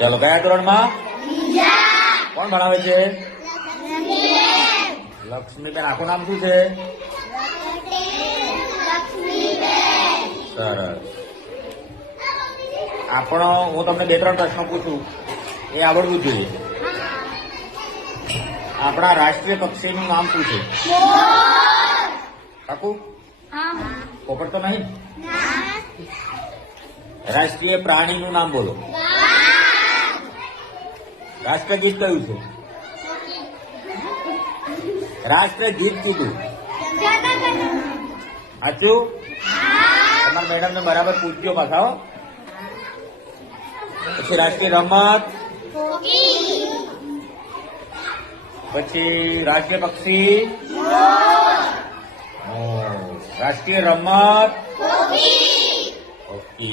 ચાલો કયા ધોરણમાં? કોણ ભણાવે છે? લક્ષ્મીબેન. આખું નામ શું છે? સરસ. હું તમને 2-3 પ્રશ્નો પૂછું, એ આવડવું જોઈએ. આપણા રાષ્ટ્રીય પક્ષીનું નામ શું છે? પાકું? પોપટ તો નહીં? રાષ્ટ્રીય પ્રાણીનું નામ બોલો. રાષ્ટ્રગીત કયું છે? રાષ્ટ્રગીત કીધું. સાચું? તમારા મેડમ ને બરાબર પૂછજો પાછા. પછી રાષ્ટ્રીય રમત, પછી રાષ્ટ્રીય પક્ષી, રાષ્ટ્રીય રમત, ઓકે.